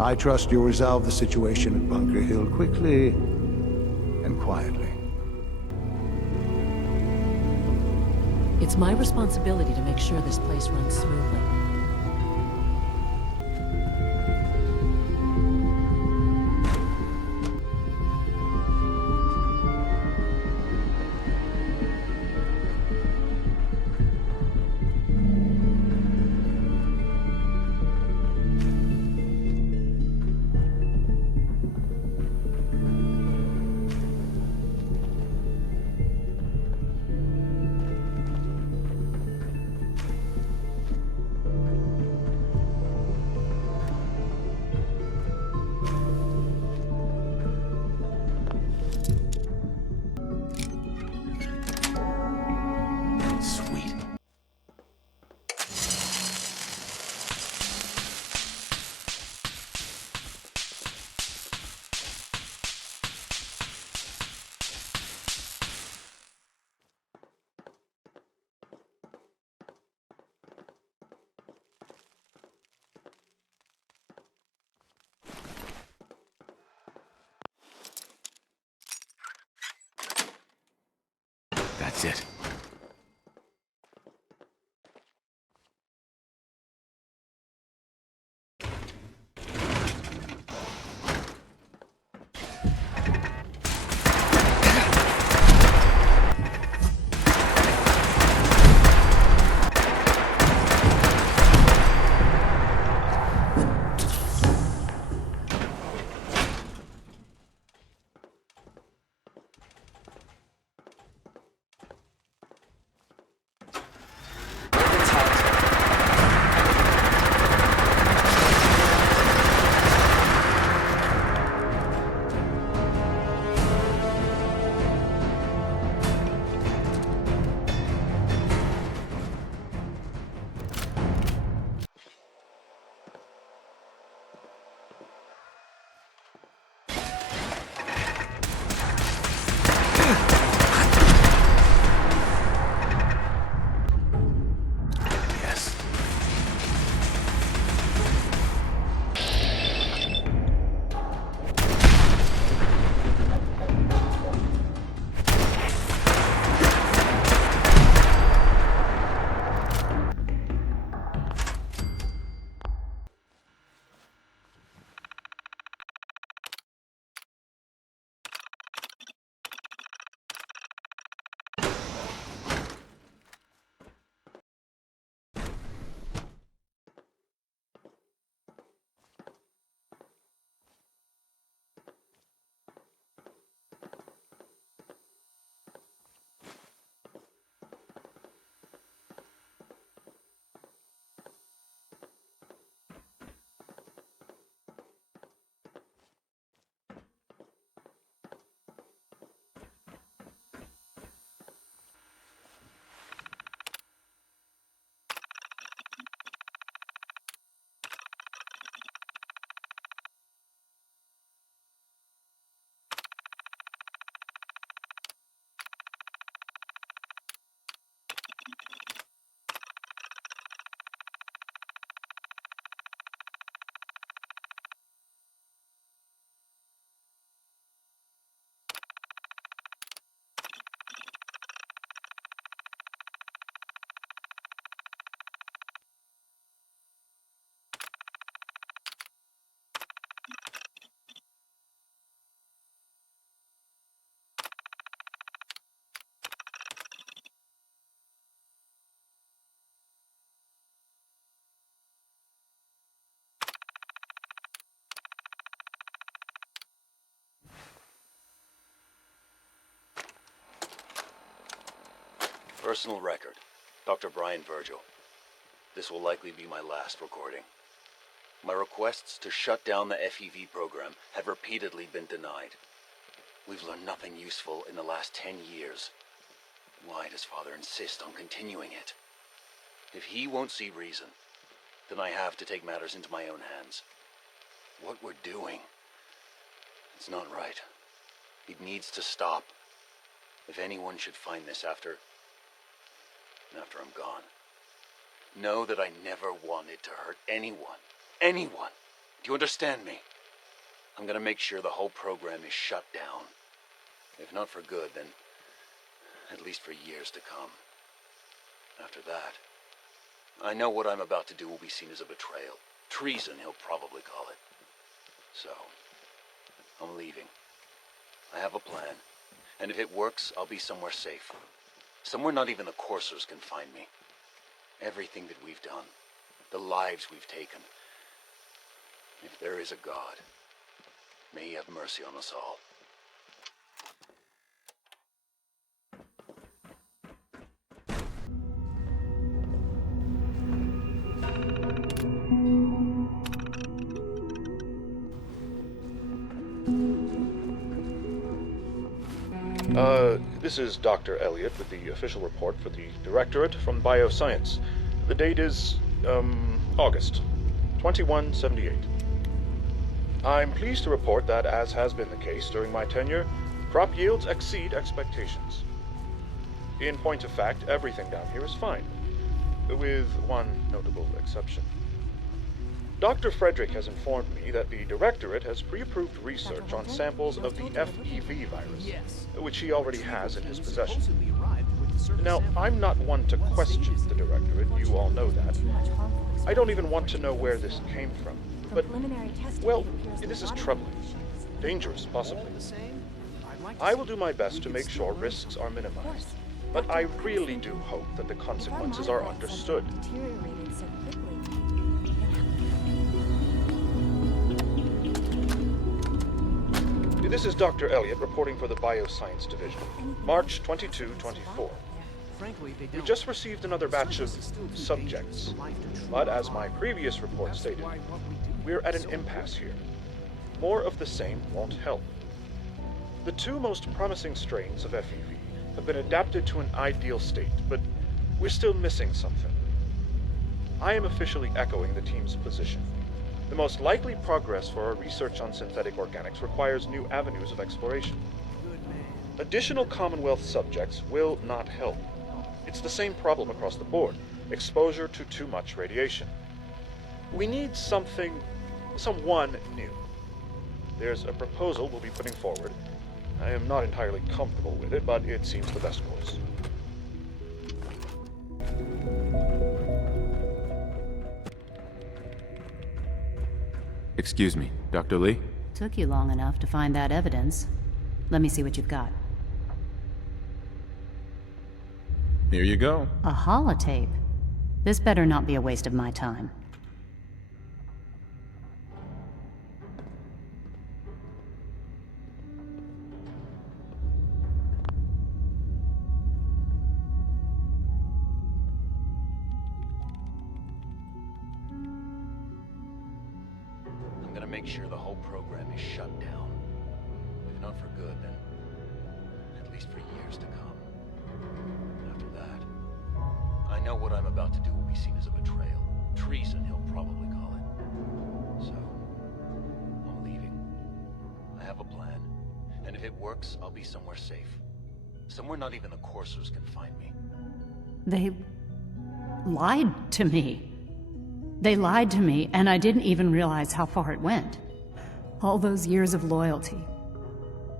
I trust you'll resolve the situation at Bunker Hill quickly and quietly. It's my responsibility to make sure this place runs smoothly. That's it. Personal record, Dr. Brian Virgil. This will likely be my last recording. My requests to shut down the FEV program have repeatedly been denied. We've learned nothing useful in the last 10 years. Why does Father insist on continuing it? If he won't see reason, then I have to take matters into my own hands. What we're doing, it's not right. It needs to stop. If anyone should find this after I'm gone, know that I never wanted to hurt anyone. Anyone. Do you understand me? I'm gonna make sure the whole program is shut down. If not for good, then at least for years to come. After that, I know what I'm about to do will be seen as a betrayal. Treason, he'll probably call it. So, I'm leaving. I have a plan, and if it works, I'll be somewhere safe. Somewhere not even the coursers can find me. Everything that we've done, the lives we've taken. If there is a God, may he have mercy on us all. This is Dr. Elliot with the official report for the Directorate from Bioscience. The date is, August 2178. I'm pleased to report that, as has been the case during my tenure, crop yields exceed expectations. In point of fact, everything down here is fine, with one notable exception. Dr. Frederick has informed me that the Directorate has pre-approved research on samples of the FEV virus, which he already has in his possession. Now, I'm not one to question the Directorate, you all know that. I don't even want to know where this came from, but, well, this is troubling. Dangerous, possibly. I will do my best to make sure risks are minimized, but I really do hope that the consequences are understood. This is Dr. Elliot reporting for the Bioscience Division, March 22-24. We just received another batch of subjects, but as my previous report stated, we're at an impasse here. More of the same won't help. The two most promising strains of FEV have been adapted to an ideal state, but we're still missing something. I am officially echoing the team's position. The most likely progress for our research on synthetic organics requires new avenues of exploration. Additional Commonwealth subjects will not help. It's the same problem across the board, exposure to too much radiation. We need someone new. There's a proposal we'll be putting forward. I am not entirely comfortable with it, but it seems the best course. Excuse me, Dr. Lee? Took you long enough to find that evidence. Let me see what you've got. Here you go. A holotape? This better not be a waste of my time. Make sure the whole program is shut down. If not for good, then at least for years to come. After that, I know what I'm about to do will be seen as a betrayal. Treason, he'll probably call it. So, I'm leaving. I have a plan, and if it works, I'll be somewhere safe. Somewhere not even the coursers can find me. They lied to me. They lied to me, and I didn't even realize how far it went. All those years of loyalty.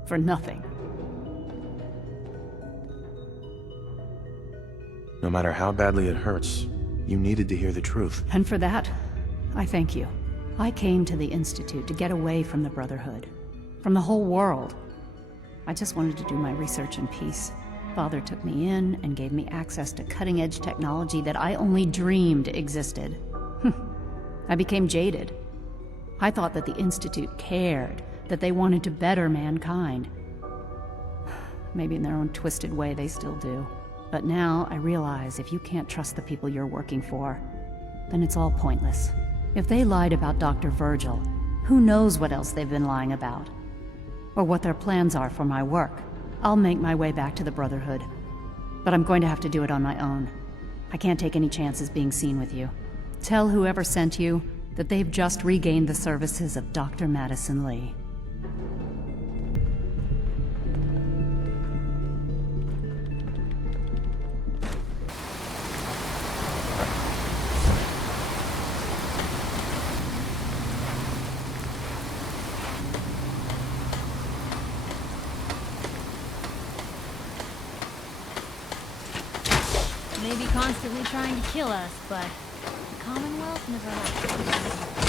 For nothing. No matter how badly it hurts, you needed to hear the truth. And for that, I thank you. I came to the Institute to get away from the Brotherhood. From the whole world. I just wanted to do my research in peace. Father took me in and gave me access to cutting-edge technology that I only dreamed existed. I became jaded. I thought that the Institute cared, that they wanted to better mankind. Maybe in their own twisted way they still do. But now I realize if you can't trust the people you're working for, then it's all pointless. If they lied about Dr. Virgil, who knows what else they've been lying about? Or what their plans are for my work. I'll make my way back to the Brotherhood. But I'm going to have to do it on my own. I can't take any chances being seen with you. Tell whoever sent you that they've just regained the services of Dr. Madison Lee. may be constantly trying to kill us, but the Commonwealth never has.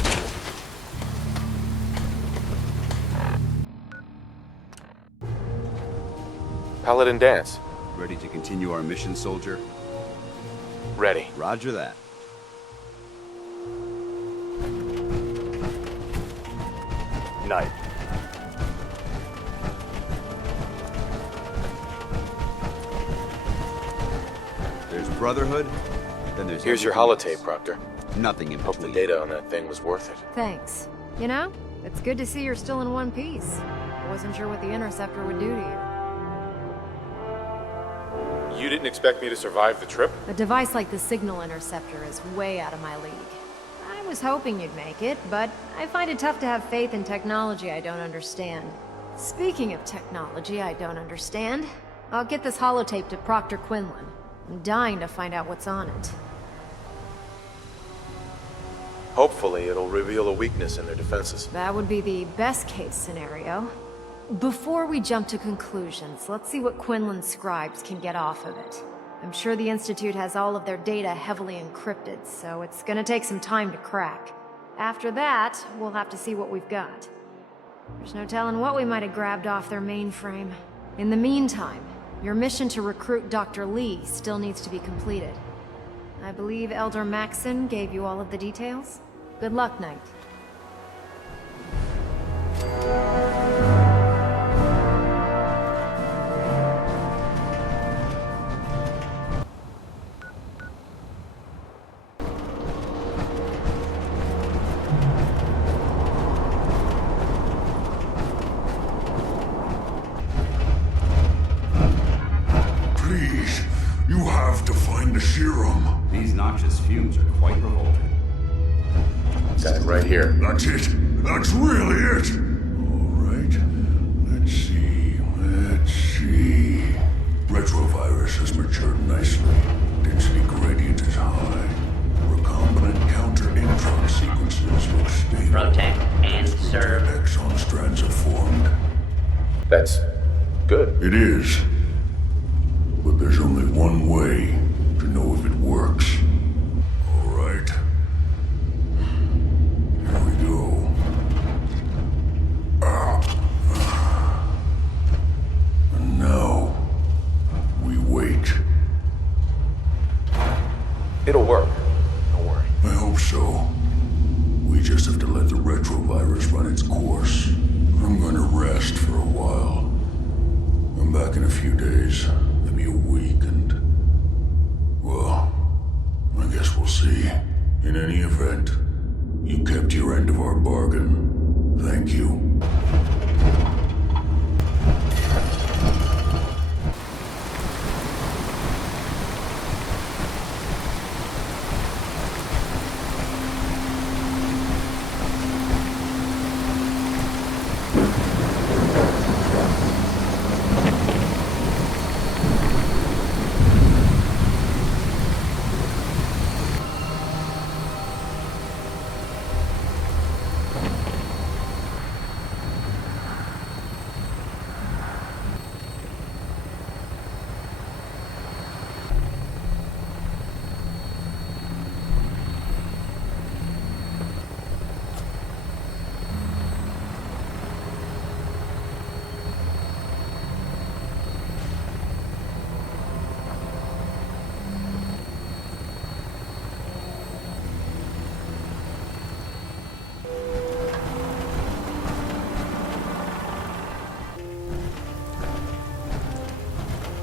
Paladin dance. Ready to continue our mission, soldier? Ready. Roger that. Night. There's Brotherhood, then there's... Here's your everything holotape, else. Proctor. Nothing in Hope the between. data on that thing was worth it. Thanks. You know, it's good to see you're still in one piece. Wasn't sure what the Interceptor would do to you. You didn't expect me to survive the trip? A device like the Signal Interceptor is way out of my league. I was hoping you'd make it, but I find it tough to have faith in technology I don't understand. Speaking of technology I don't understand, I'll get this holotape to Proctor Quinlan. I'm dying to find out what's on it. Hopefully it'll reveal a weakness in their defenses. That would be the best case scenario. Before we jump to conclusions, let's see what Quinlan's scribes can get off of it. I'm sure the Institute has all of their data heavily encrypted, so it's gonna take some time to crack. After that, we'll have to see what we've got. There's no telling what we might have grabbed off their mainframe. In the meantime, your mission to recruit Dr. Lee still needs to be completed. I believe Elder Maxson gave you all of the details? Good luck, Knight. Please, you have to find the serum. These noxious fumes are quite revolting. Got it right here. That's it. That's really it. All right. Let's see. Retrovirus has matured nicely. Density gradient is high. Recombinant counter-intron sequences look stable. Protect and serve. Exon strands have formed. That's good. It is. But there's only one way to know if it works. All right. Here we go. And now, we wait. It'll work. Don't worry. I hope so. We just have to let the retrovirus run its course. I'm going to rest for a while. I'm back in a few days, maybe a week, and... well, I guess we'll see. In any event, you kept your end of our bargain. Thank you.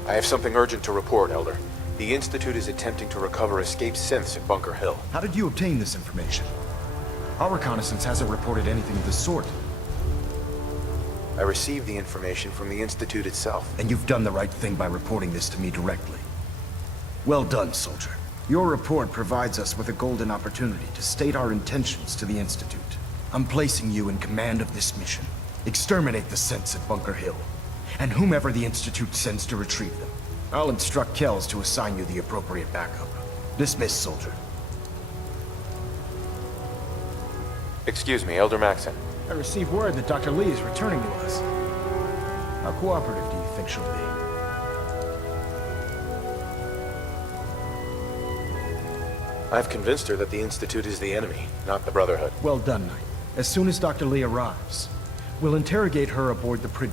I have something urgent to report, Elder. The Institute is attempting to recover escaped synths at Bunker Hill. How did you obtain this information? Our reconnaissance hasn't reported anything of the sort. I received the information from the Institute itself. And you've done the right thing by reporting this to me directly. Well done, soldier. Your report provides us with a golden opportunity to state our intentions to the Institute. I'm placing you in command of this mission. Exterminate the synths at Bunker Hill, and whomever the Institute sends to retrieve them. I'll instruct Kells to assign you the appropriate backup. Dismissed, soldier. Excuse me, Elder Maxson. I received word that Dr. Lee is returning to us. How cooperative do you think she'll be? I've convinced her that the Institute is the enemy, not the Brotherhood. Well done, Knight. As soon as Dr. Lee arrives, we'll interrogate her aboard the Prydwen.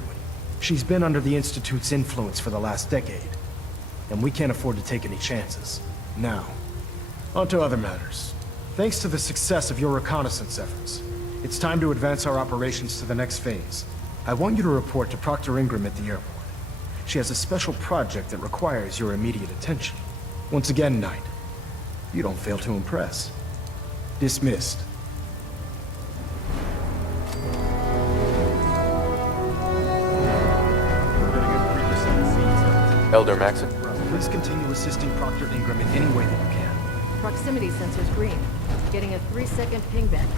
She's been under the Institute's influence for the last decade, and we can't afford to take any chances. Now, on to other matters. Thanks to the success of your reconnaissance efforts, it's time to advance our operations to the next phase. I want you to report to Proctor Ingram at the airport. She has a special project that requires your immediate attention. Once again, Knight, you don't fail to impress. Dismissed. Elder Maxson? Please continue assisting Proctor Ingram in any way that you can. Proximity sensor's green. Getting a 3-second ping back.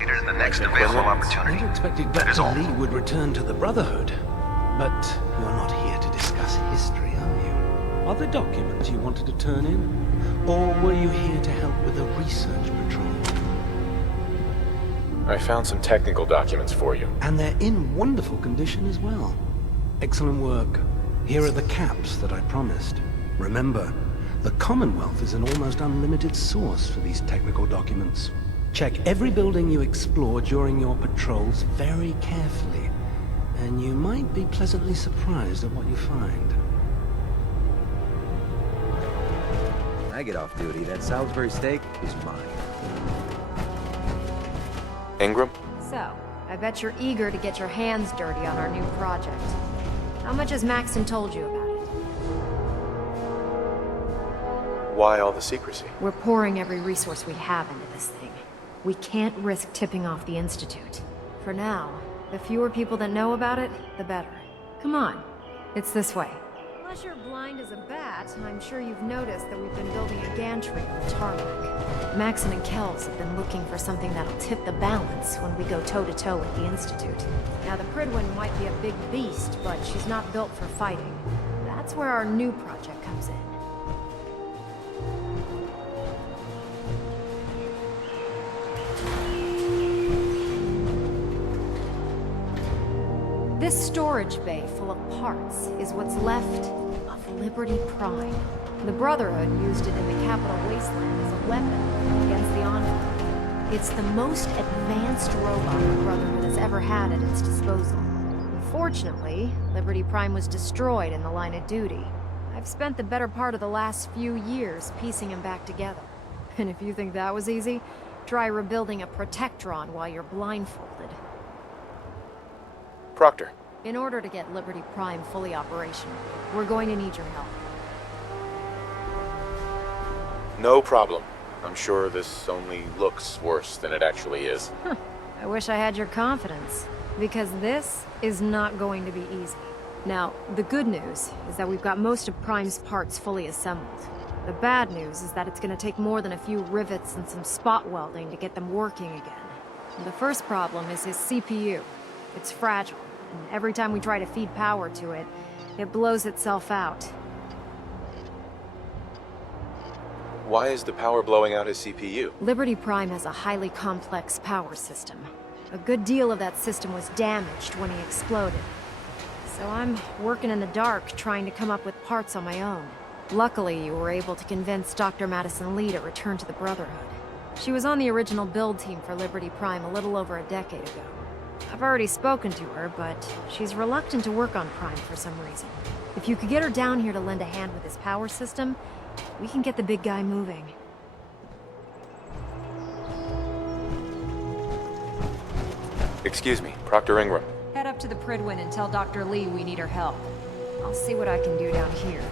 It is the next available opportunity. I'd expected That is all. Dr. Lee would return to the Brotherhood. But you're not here to discuss history, are you? Are there documents you wanted to turn in? Or were you here to help with a research patrol? I found some technical documents for you. And they're in wonderful condition as well. Excellent work. Here are the caps that I promised. Remember, the Commonwealth is an almost unlimited source for these technical documents. Check every building you explore during your patrols very carefully, and you might be pleasantly surprised at what you find. I get off duty, that Salisbury steak is mine. Ingram? So, I bet you're eager to get your hands dirty on our new project. How much has Maxson told you about it? Why all the secrecy? We're pouring every resource we have into this thing. We can't risk tipping off the Institute. For now, the fewer people that know about it, the better. Come on, it's this way. Unless you're blind as a bat, I'm sure you've noticed that we've been building a gantry on the tarmac. Maxson and Kells have been looking for something that'll tip the balance when we go toe-to-toe with the Institute. Now, the Prydwen might be a big beast, but she's not built for fighting. That's where our new project comes in. This storage bay full of parts is what's left of Liberty Prime. The Brotherhood used it in the Capital Wasteland as a weapon against the Enclave. It's the most advanced robot the Brotherhood has ever had at its disposal. Unfortunately, Liberty Prime was destroyed in the line of duty. I've spent the better part of the last few years piecing him back together. And if you think that was easy, try rebuilding a Protectron while you're blindfolded. Proctor. In order to get Liberty Prime fully operational, we're going to need your help. No problem. I'm sure this only looks worse than it actually is. I wish I had your confidence, because this is not going to be easy. Now, the good news is that we've got most of Prime's parts fully assembled. The bad news is that it's going to take more than a few rivets and some spot welding to get them working again. The first problem is his CPU. It's fragile, and every time we try to feed power to it, it blows itself out. Why is the power blowing out his CPU? Liberty Prime has a highly complex power system. A good deal of that system was damaged when he exploded. So I'm working in the dark, trying to come up with parts on my own. Luckily, you were able to convince Dr. Madison Lee to return to the Brotherhood. She was on the original build team for Liberty Prime a little over a decade ago. I've already spoken to her, but she's reluctant to work on Prime for some reason. If you could get her down here to lend a hand with his power system, we can get the big guy moving. Excuse me, Proctor Ingram. Head up to the Prydwen and tell Dr. Lee we need her help. I'll see what I can do down here.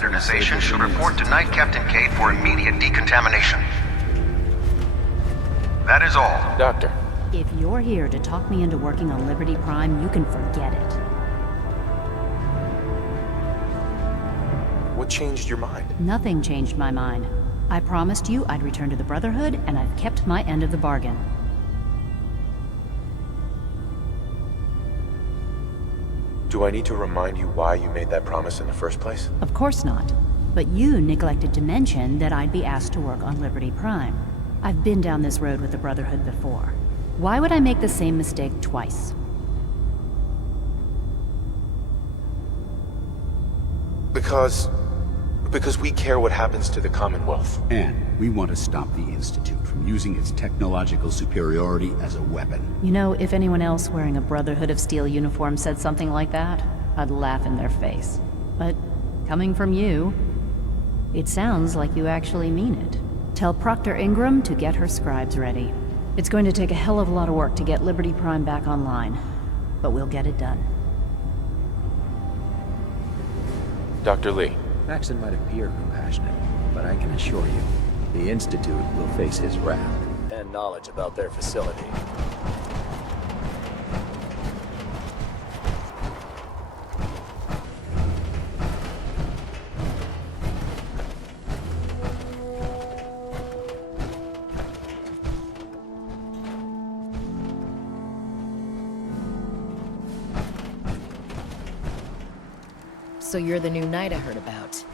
Organization should report to Night Captain Cade for immediate decontamination. That is all. Doctor. If you're here to talk me into working on Liberty Prime, you can forget it. What changed your mind? Nothing changed my mind. I promised you I'd return to the Brotherhood, and I've kept my end of the bargain. Do I need to remind you why you made that promise in the first place? Of course not. But you neglected to mention that I'd be asked to work on Liberty Prime. I've been down this road with the Brotherhood before. Why would I make the same mistake twice? Because we care what happens to the Commonwealth. And we want to stop the Institute from using its technological superiority as a weapon. You know, if anyone else wearing a Brotherhood of Steel uniform said something like that, I'd laugh in their face. But coming from you, it sounds like you actually mean it. Tell Proctor Ingram to get her scribes ready. It's going to take a hell of a lot of work to get Liberty Prime back online, but we'll get it done. Dr. Lee. Maxson might appear compassionate, but I can assure you, the Institute will face his wrath. And knowledge about their facility. So you're the new knight I heard about.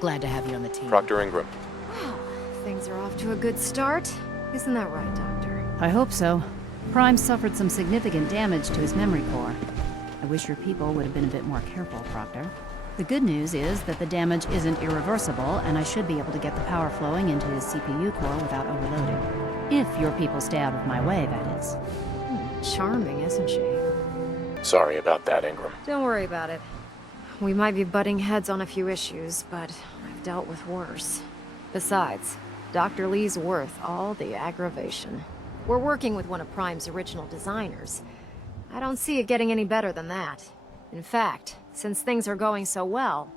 Glad to have you on the team. Proctor Ingram. Wow, things are off to a good start. Isn't that right, Doctor? I hope so. Prime suffered some significant damage to his memory core. I wish your people would have been a bit more careful, Proctor. The good news is that the damage isn't irreversible, and I should be able to get the power flowing into his CPU core without overloading. If your people stay out of my way, that is. Charming, isn't she? Sorry about that, Ingram. Don't worry about it. We might be butting heads on a few issues, but I've dealt with worse. Besides, Dr. Lee's worth all the aggravation. We're working with one of Prime's original designers. I don't see it getting any better than that. In fact, since things are going so well,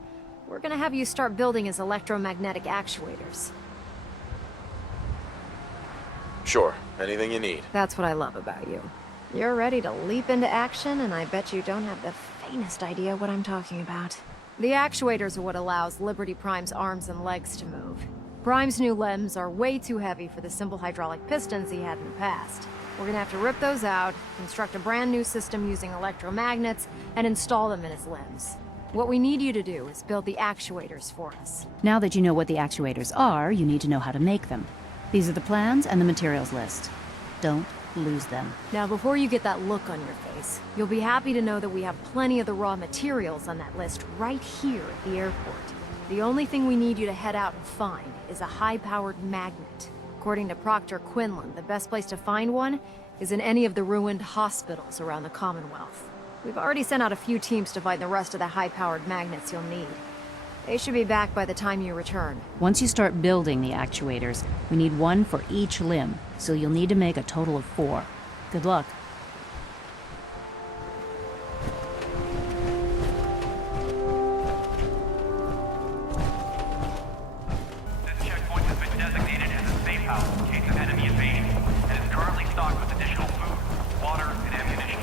we're gonna have you start building his electromagnetic actuators. Sure, anything you need. That's what I love about you. You're ready to leap into action, and I bet you don't have the faintest idea what I'm talking about. The actuators are what allows Liberty Prime's arms and legs to move. Prime's new limbs are way too heavy for the simple hydraulic pistons he had in the past. We're gonna have to rip those out, construct a brand new system using electromagnets, and install them in his limbs. What we need you to do is build the actuators for us. Now that you know what the actuators are, you need to know how to make them. These are the plans and the materials list. Don't lose them. Now, before you get that look on your face, you'll be happy to know that we have plenty of the raw materials on that list right here at the airport. The only thing we need you to head out and find is a high-powered magnet. According to Proctor Quinlan, the best place to find one is in any of the ruined hospitals around the Commonwealth. We've already sent out a few teams to find the rest of the high-powered magnets you'll need. They should be back by the time you return. Once you start building the actuators, we need one for each limb, so you'll need to make a total of 4. Good luck. This checkpoint has been designated as a safe house in case of enemy invasion, and is currently stocked with additional food, water, and ammunition.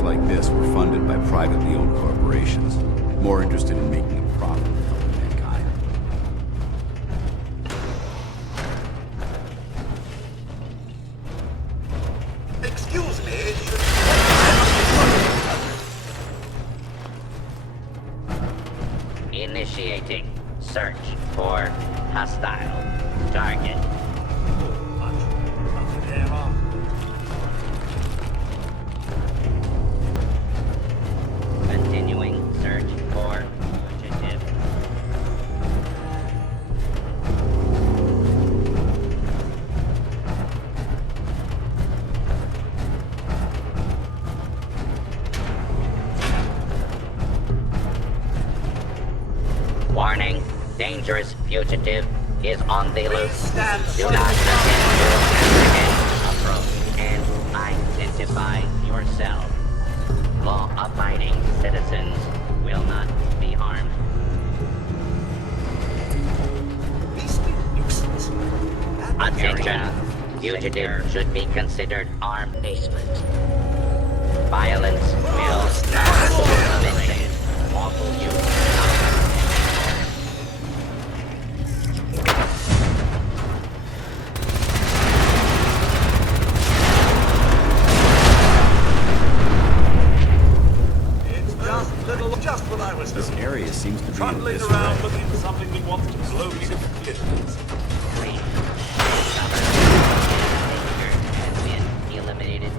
Experiments like this were funded by privately owned corporations, more interested in making a profit than helping mankind. Excuse me, Initiating search for hostile target. Continuing search for fugitive. Warning, dangerous fugitive is on the loose. Do not attempt to apprehend, approach, and identify yourself. Law-abiding citizens will not be harmed. Attention, fugitive should be considered armed basement. Violence will not permitted. Lawful use. This area seems to be in Trundling disarray. around looking for something that wants to blow me to pieces. Has been eliminated.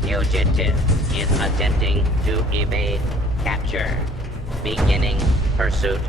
Fugitive is attempting to evade capture. Beginning pursuit.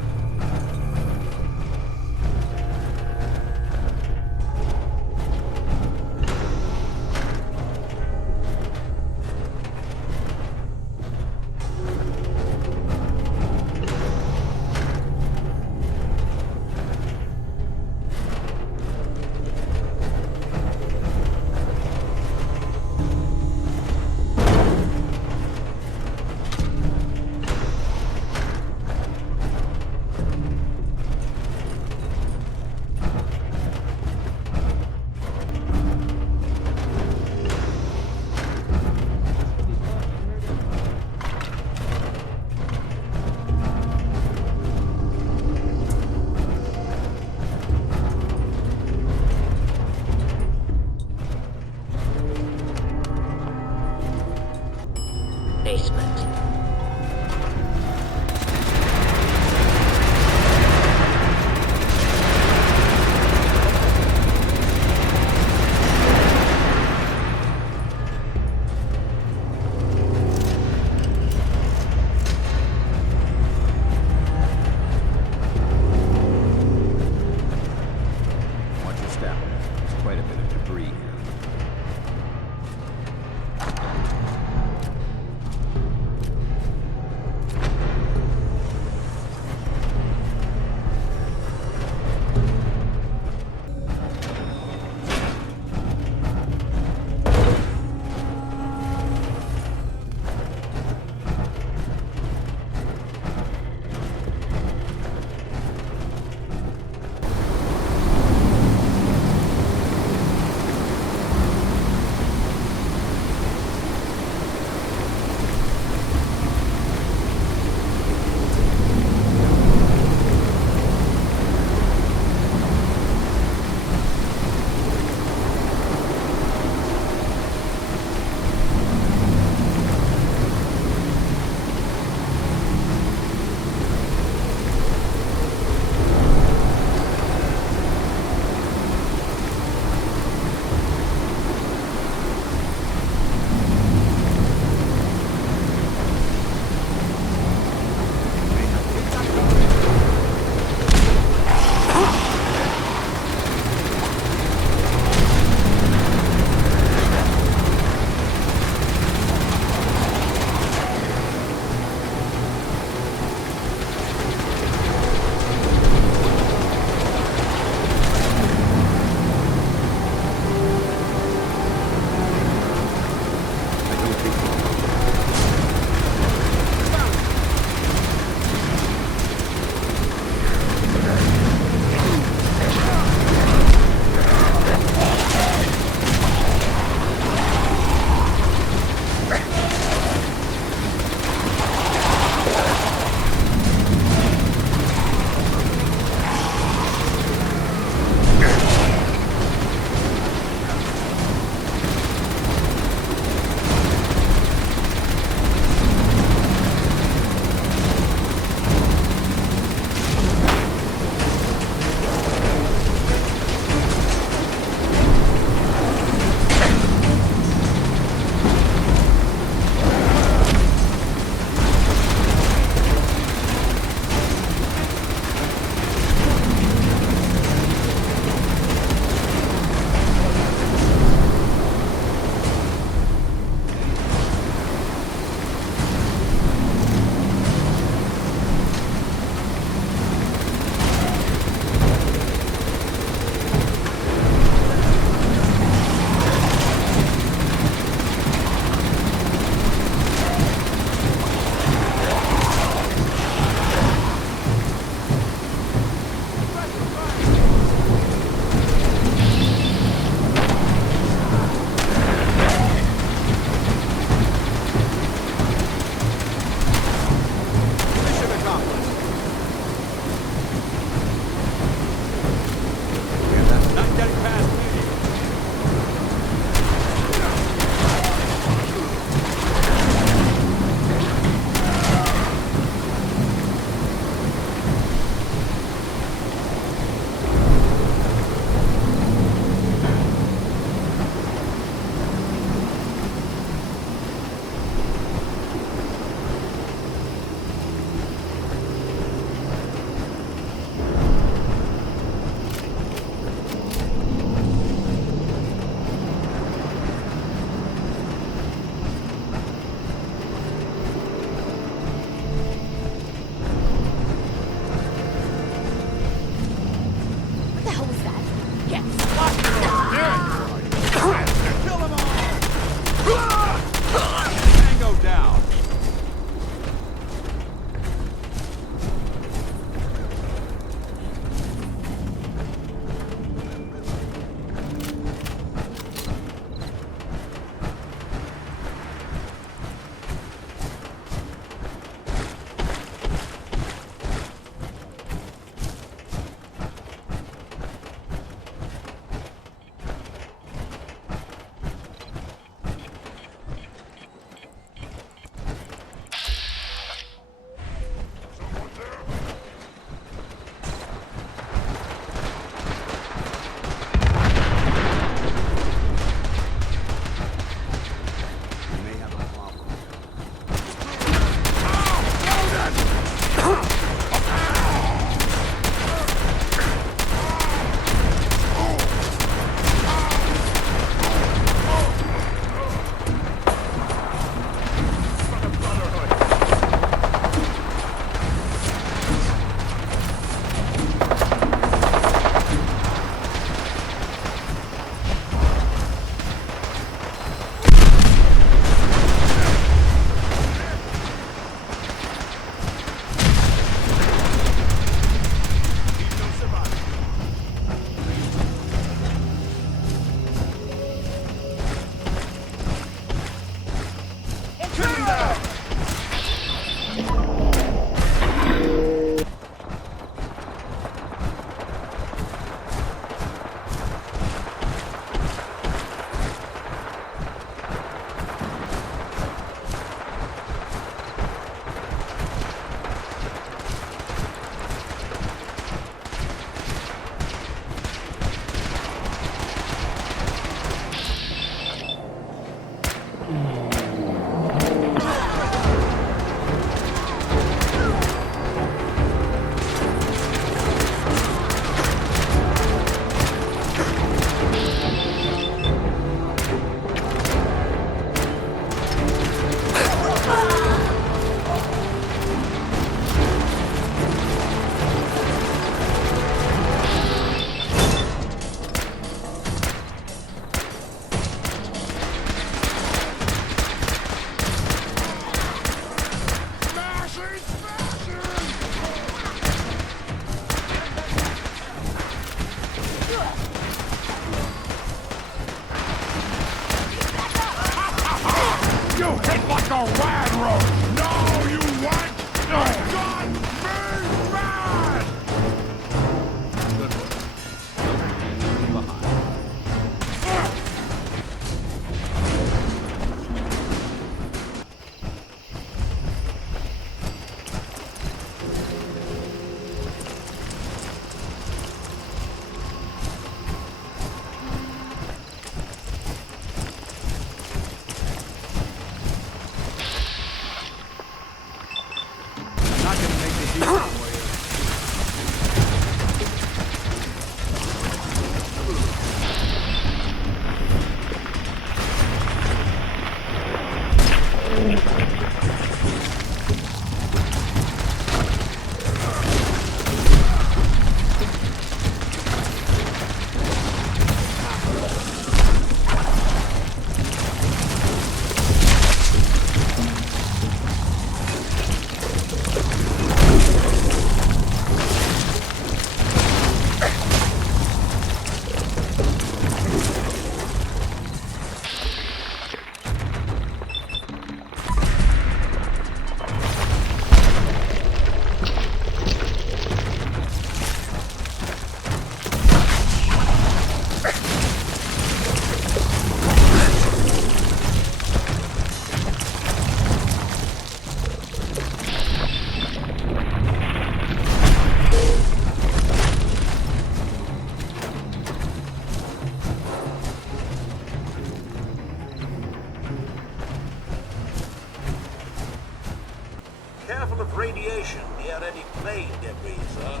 Radiation near any plane debris, sir.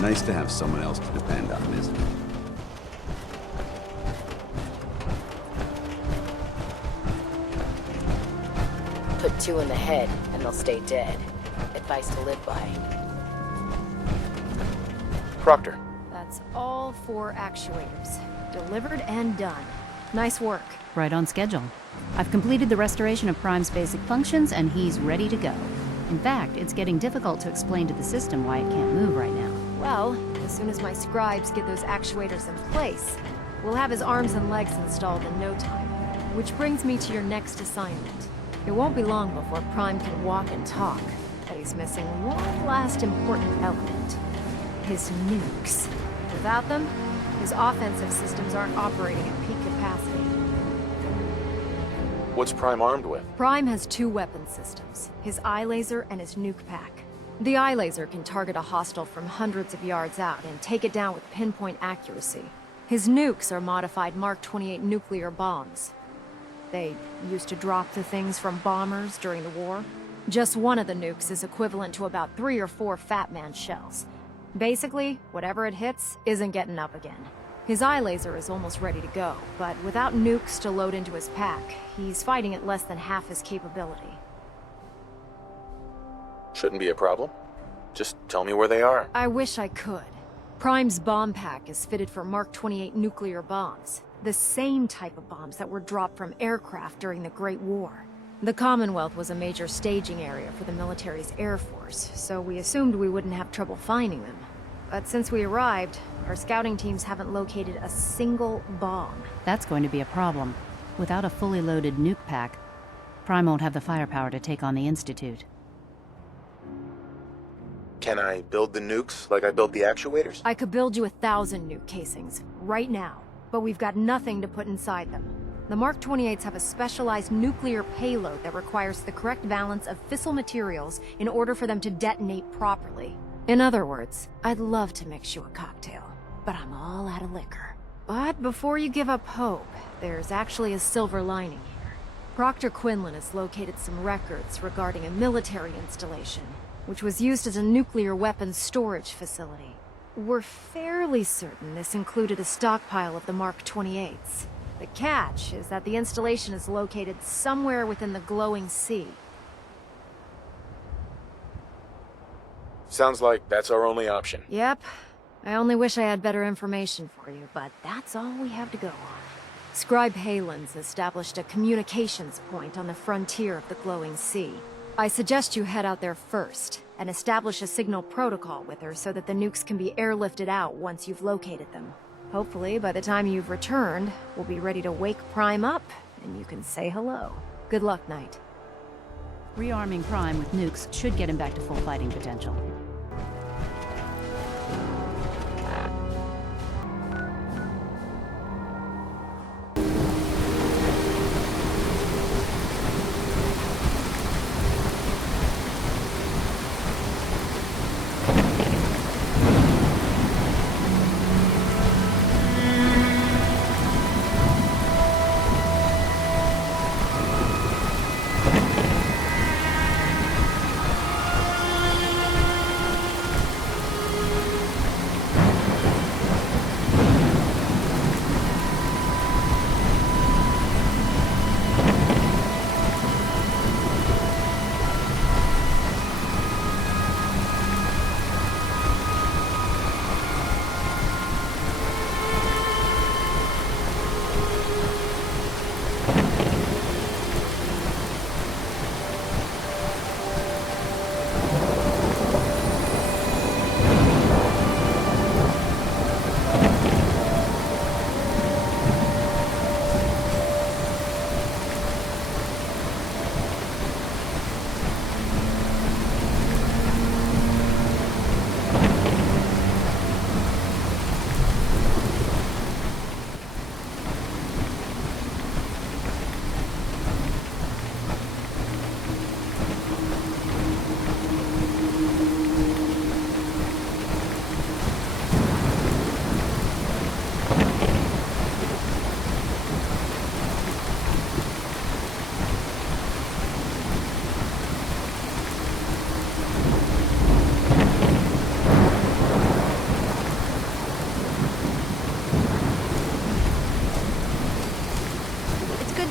Nice to have someone else to depend on, isn't it? Put 2 in the head, and they'll stay dead. Advice to live by. Proctor. That's all 4 actuators. Delivered and done. Nice work. Right on schedule. I've completed the restoration of Prime's basic functions, and he's ready to go. In fact, it's getting difficult to explain to the system why it can't move right now. Well, as soon as my scribes get those actuators in place, we'll have his arms and legs installed in no time. Which brings me to your next assignment. It won't be long before Prime can walk and talk, but he's missing one last important element. His nukes. Without them, his offensive systems aren't operating at peak capacity. What's Prime armed with? Prime has 2 weapon systems, his eye laser and his nuke pack. The eye laser can target a hostile from hundreds of yards out and take it down with pinpoint accuracy. His nukes are modified Mark 28 nuclear bombs. They used to drop the things from bombers during the war. Just one of the nukes is equivalent to about 3 or 4 Fat Man shells. Basically, whatever it hits isn't getting up again. His eye laser is almost ready to go, but without nukes to load into his pack, he's fighting at less than half his capability. Shouldn't be a problem. Just tell me where they are. I wish I could. Prime's bomb pack is fitted for Mark 28 nuclear bombs, the same type of bombs that were dropped from aircraft during the Great War. The Commonwealth was a major staging area for the military's Air Force, so we assumed we wouldn't have trouble finding them. But since we arrived, our scouting teams haven't located a single bomb. That's going to be a problem. Without a fully loaded nuke pack, Prime won't have the firepower to take on the Institute. Can I build the nukes like I built the actuators? I could build you 1,000 nuke casings, right now, but we've got nothing to put inside them. The Mark 28s have a specialized nuclear payload that requires the correct balance of fissile materials in order for them to detonate properly. In other words, I'd love to mix you a cocktail, but I'm all out of liquor. But before you give up hope, there's actually a silver lining here. Proctor Quinlan has located some records regarding a military installation, which was used as a nuclear weapons storage facility. We're fairly certain this included a stockpile of the Mark 28s. The catch is that the installation is located somewhere within the glowing sea. Sounds like that's our only option. Yep. I only wish I had better information for you, but that's all we have to go on. Scribe Haylen's established a communications point on the frontier of the glowing sea. I suggest you head out there first, and establish a signal protocol with her so that the nukes can be airlifted out once you've located them. Hopefully, by the time you've returned, we'll be ready to wake Prime up, and you can say hello. Good luck, Knight. Rearming Prime with nukes should get him back to full fighting potential.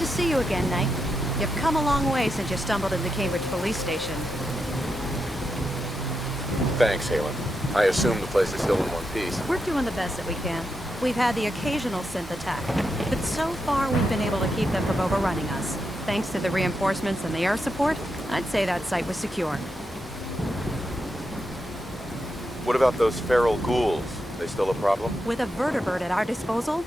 See you again, Knight. You've come a long way since you stumbled into Cambridge Police Station. Thanks, Haylen. I assume the place is still in one piece. We're doing the best that we can. We've had the occasional synth attack, but so far we've been able to keep them from overrunning us. Thanks to the reinforcements and the air support, I'd say that site was secure. What about those feral ghouls? They still a problem? With a vertibird at our disposal?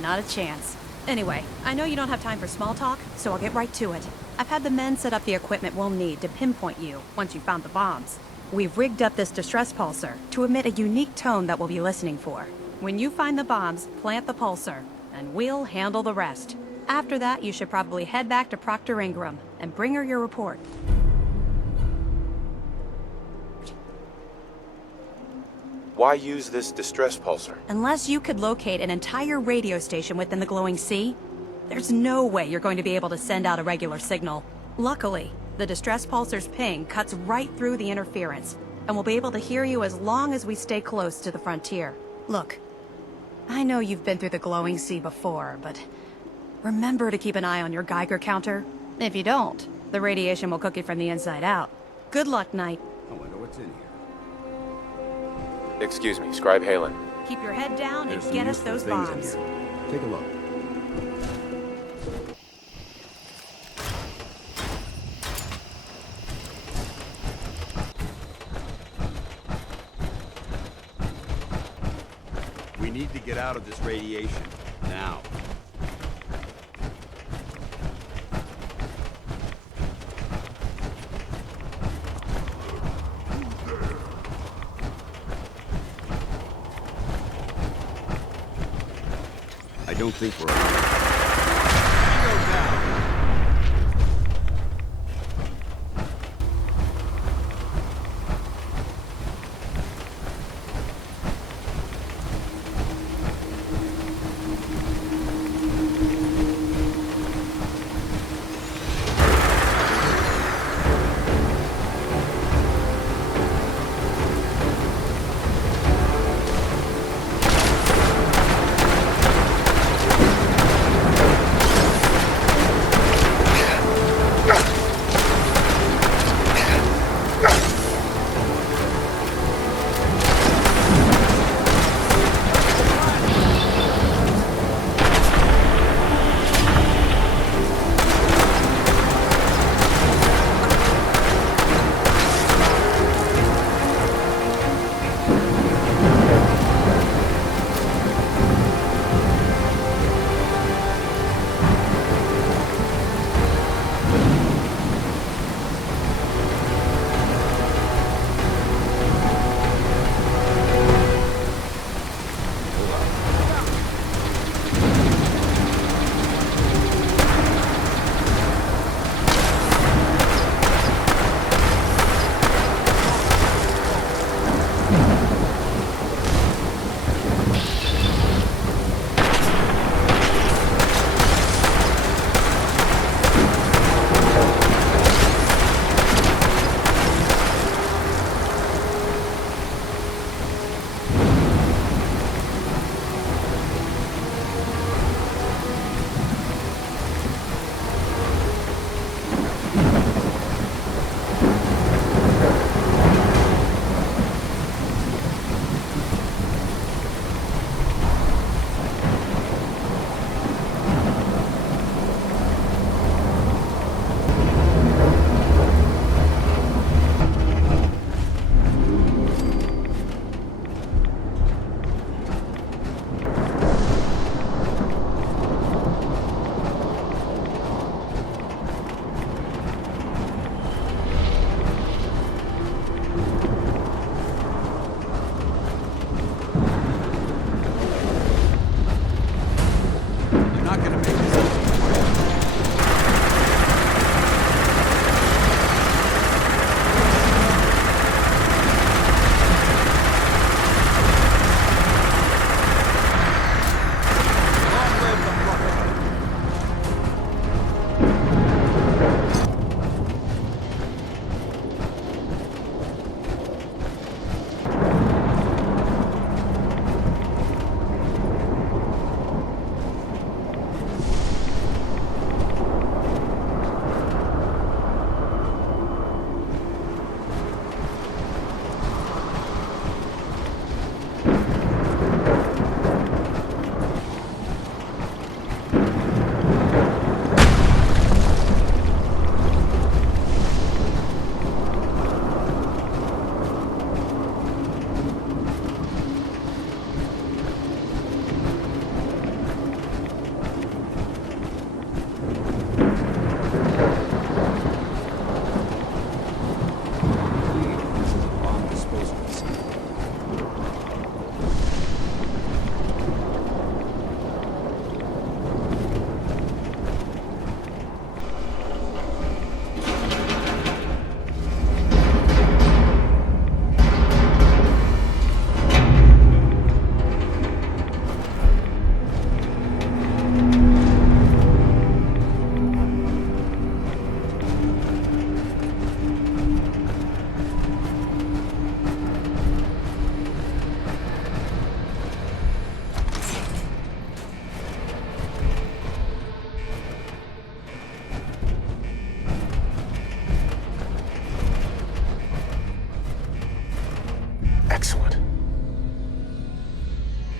Not a chance. Anyway, I know you don't have time for small talk, so I'll get right to it. I've had the men set up the equipment we'll need to pinpoint you once you've found the bombs. We've rigged up this distress pulsar to emit a unique tone that we'll be listening for. When you find the bombs, plant the pulsar, and we'll handle the rest. After that, you should probably head back to Proctor Ingram and bring her your report. Why use this distress pulsar? Unless you could locate an entire radio station within the glowing sea, there's no way you're going to be able to send out a regular signal. Luckily, the distress pulsar's ping cuts right through the interference, and we'll be able to hear you as long as we stay close to the frontier. Look, I know you've been through the glowing sea before, but remember to keep an eye on your Geiger counter. If you don't, the radiation will cook you from the inside out. Good luck, Knight. I wonder what's in here. Excuse me, Scribe Haylen. Keep your head down and There's get us some those useful bombs. things in here. Take a look. We need to get out of this radiation. Now. I don't think we're alone.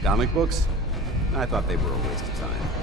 Comic books? I thought they were a waste of time.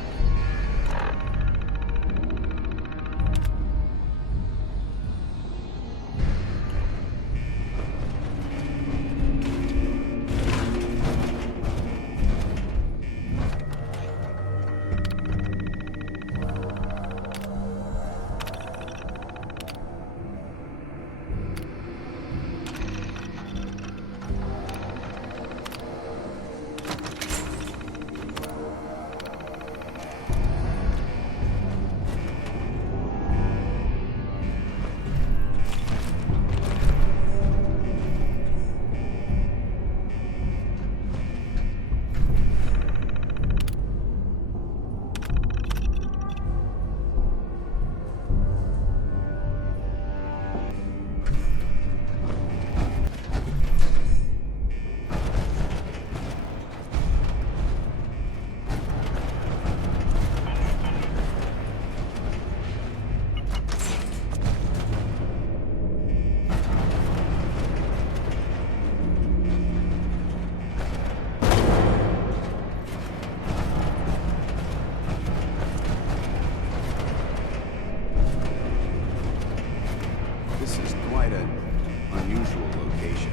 This is quite an unusual location.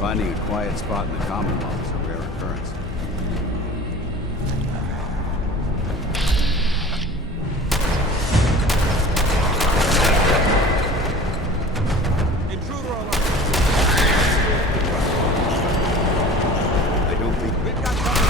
Finding a quiet spot in the Commonwealth is a rare occurrence. Intruder alert! I don't think... We've got company!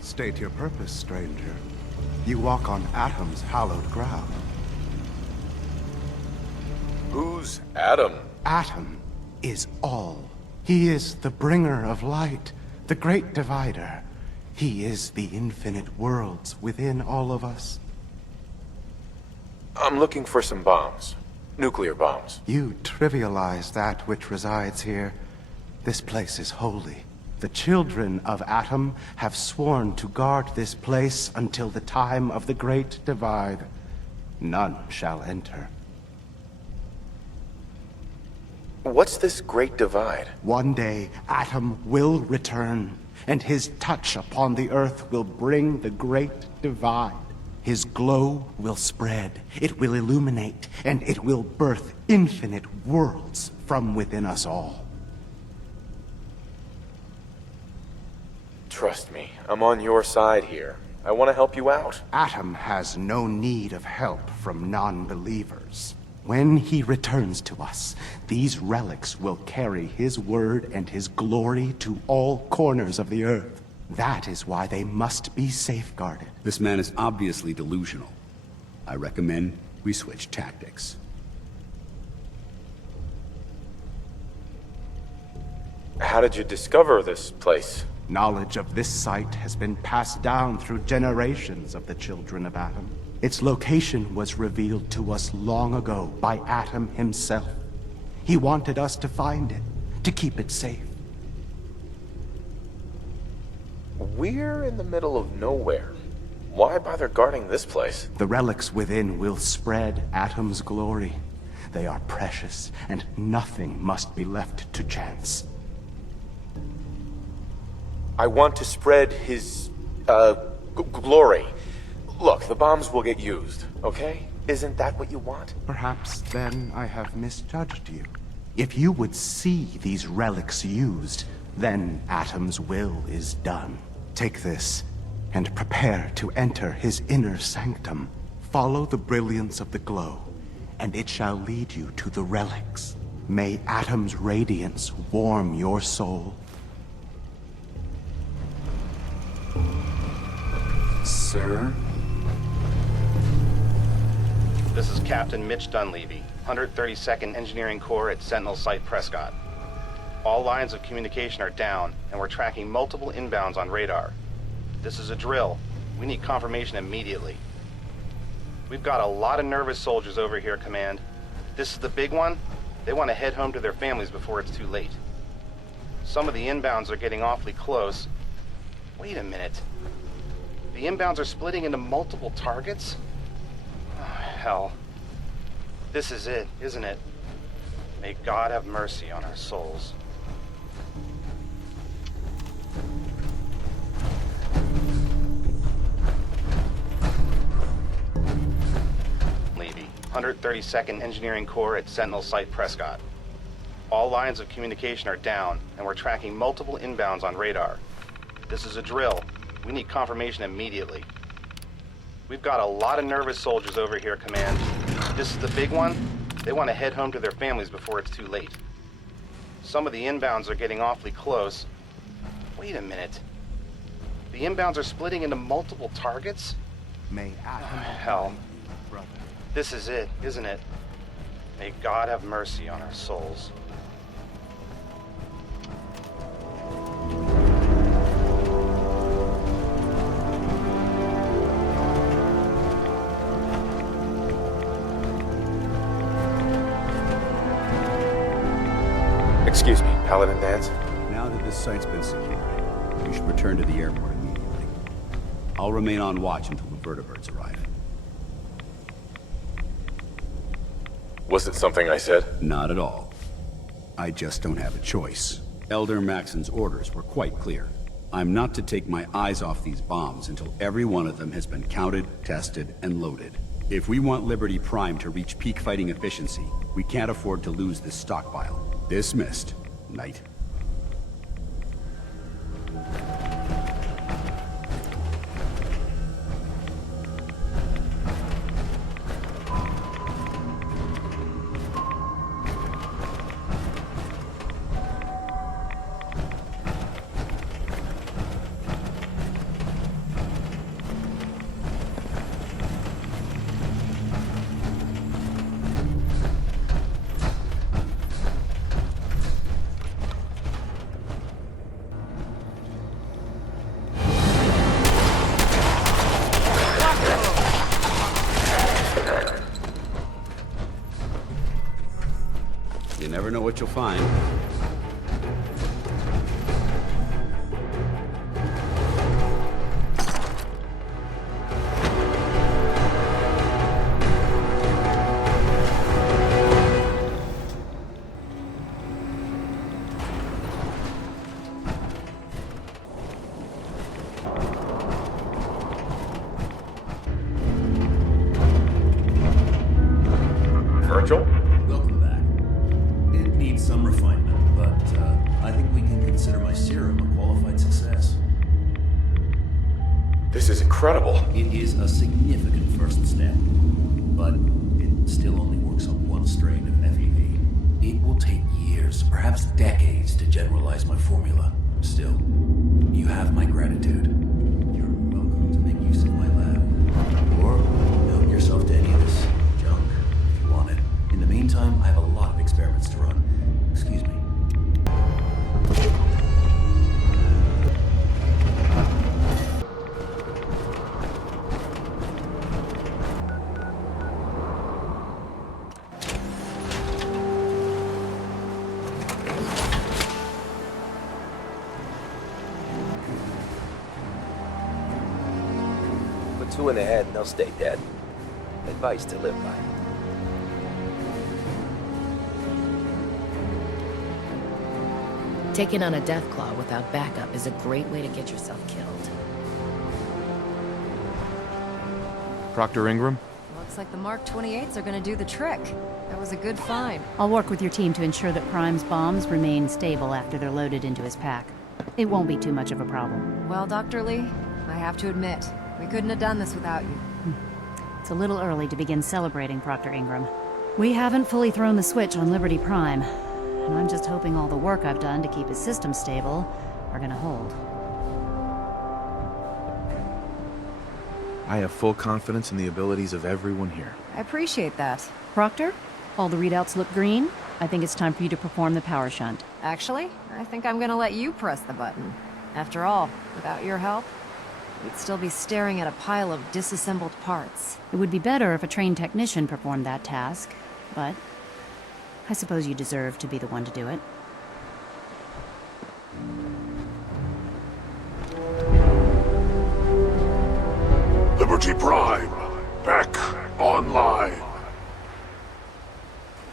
State your purpose, stranger. You walk on Atom's hallowed ground. Who's Atom? Atom is all. He is the bringer of light, the great divider. He is the infinite worlds within all of us. I'm looking for some bombs. Nuclear bombs. You trivialize that which resides here. This place is holy. The children of Atom have sworn to guard this place until the time of the Great Divide. None shall enter. What's this Great Divide? One day, Atom will return, and his touch upon the Earth will bring the Great Divide. His glow will spread, it will illuminate, and it will birth infinite worlds from within us all. Trust me, I'm on your side here. I want to help you out. Atom has no need of help from non-believers. When he returns to us, these relics will carry his word and his glory to all corners of the earth. That is why they must be safeguarded. This man is obviously delusional. I recommend we switch tactics. How did you discover this place? Knowledge of this site has been passed down through generations of the Children of Atom. Its location was revealed to us long ago by Atom himself. He wanted us to find it, to keep it safe. We're in the middle of nowhere. Why bother guarding this place? The relics within will spread Atom's glory. They are precious, and nothing must be left to chance. I want to spread his, glory. Look, the bombs will get used, okay? Isn't that what you want? Perhaps then I have misjudged you. If you would see these relics used, then Atom's will is done. Take this, and prepare to enter his inner sanctum. Follow the brilliance of the glow, and it shall lead you to the relics. May Atom's radiance warm your soul. Sir? This is Captain Mitch Dunleavy, 132nd Engineering Corps at Sentinel Site, Prescott. All lines of communication are down, and we're tracking multiple inbounds on radar. This is a drill. We need confirmation immediately. We've got a lot of nervous soldiers over here, Command. This is the big one. They want to head home to their families before it's too late. Some of the inbounds are getting awfully close. Wait a minute. The inbounds are splitting into multiple targets? Oh, hell. This is it, isn't it? May God have mercy on our souls. Levy, 132nd Engineering Corps at Sentinel Site, Prescott. All lines of communication are down, and we're tracking multiple inbounds on radar. This is a drill. We need confirmation immediately. We've got a lot of nervous soldiers over here, Command. This is the big one. They want to head home to their families before it's too late. Some of the inbounds are getting awfully close. Wait a minute. The inbounds are splitting into multiple targets? May Atom... Oh, hell. This is it, isn't it? May God have mercy on our souls. Excuse me, Paladin Dance? Now that this site's been secured, you should return to the airport immediately. I'll remain on watch until the vertibirds arrive. Was it something I said? Not at all. I just don't have a choice. Elder Maxson's orders were quite clear. I'm not to take my eyes off these bombs until every one of them has been counted, tested, and loaded. If we want Liberty Prime to reach peak fighting efficiency, we can't afford to lose this stockpile. Dismissed, Knight. You never know what you'll find. Virgil? Welcome back. It needs some refinement, but I think we can consider my serum a qualified success. This is incredible. It is a significant first step, but it still only works on one strain of FEV. It will take years, perhaps decades, to generalize my formula. Still, you have my gratitude. You're welcome to make use of my lab. Or help yourself to any of this junk, if you want it. In the meantime, I have a lot of experiments to run. Excuse me. Put 2 in the head and they'll stay dead. Advice to live by. Taking on a Deathclaw without backup is a great way to get yourself killed. Proctor Ingram? Looks like the Mark 28s are gonna do the trick. That was a good find. I'll work with your team to ensure that Prime's bombs remain stable after they're loaded into his pack. It won't be too much of a problem. Well, Dr. Lee, I have to admit, we couldn't have done this without you. It's a little early to begin celebrating, Proctor Ingram. We haven't fully thrown the switch on Liberty Prime, and I'm just hoping all the work I've done to keep his system stable are gonna hold. I have full confidence in the abilities of everyone here. I appreciate that. Proctor, all the readouts look green. I think it's time for you to perform the power shunt. Actually, I think I'm gonna let you press the button. After all, without your help, we'd still be staring at a pile of disassembled parts. It would be better if a trained technician performed that task, but I suppose you deserve to be the one to do it. Liberty Prime, back online.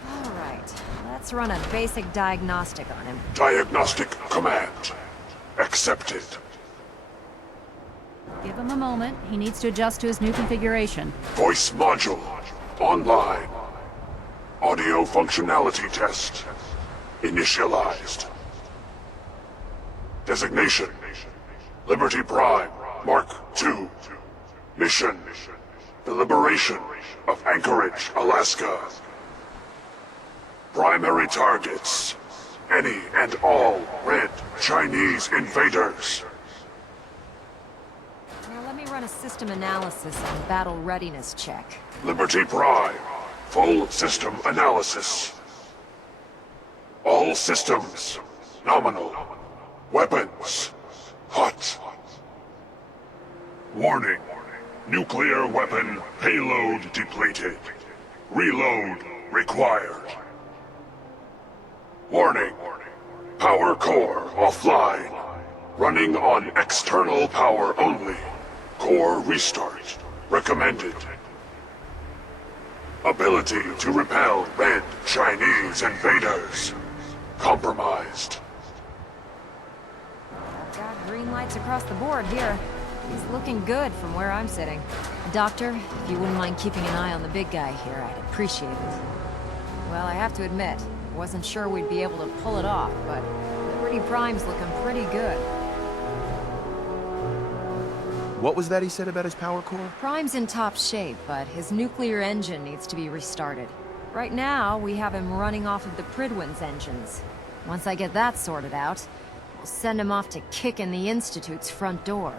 All right, let's run a basic diagnostic on him. Diagnostic command accepted. Give him a moment. He needs to adjust to his new configuration. Voice module online. Audio functionality test initialized. Designation: Liberty Prime Mark II. Mission: the liberation of Anchorage, Alaska. Primary targets: any and all red Chinese invaders. Now let me run a system analysis and battle readiness check. Liberty Prime, full system analysis. All systems nominal. Weapons hot. Warning: nuclear weapon payload depleted. Reload required. Warning: power core offline. Running on external power only. Core restart recommended. Ability to repel red Chinese invaders compromised. I've got green lights across the board here. He's looking good from where I'm sitting. Doctor, if you wouldn't mind keeping an eye on the big guy here, I'd appreciate it. Well, I have to admit, I wasn't sure we'd be able to pull it off, but Liberty Prime's looking pretty good. What was that he said about his power core? Prime's in top shape, but his nuclear engine needs to be restarted. Right now, we have him running off of the Prydwen's engines. Once I get that sorted out, we'll send him off to kick in the Institute's front door.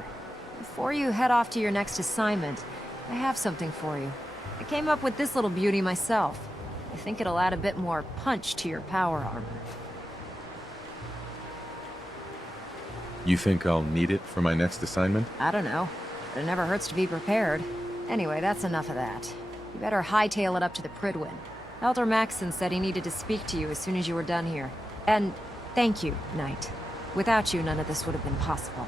Before you head off to your next assignment, I have something for you. I came up with this little beauty myself. I think it'll add a bit more punch to your power armor. You think I'll need it for my next assignment? I don't know, but it never hurts to be prepared. Anyway, that's enough of that. You better hightail it up to the Prydwen. Elder Maxson said he needed to speak to you as soon as you were done here. And thank you, Knight. Without you, none of this would have been possible.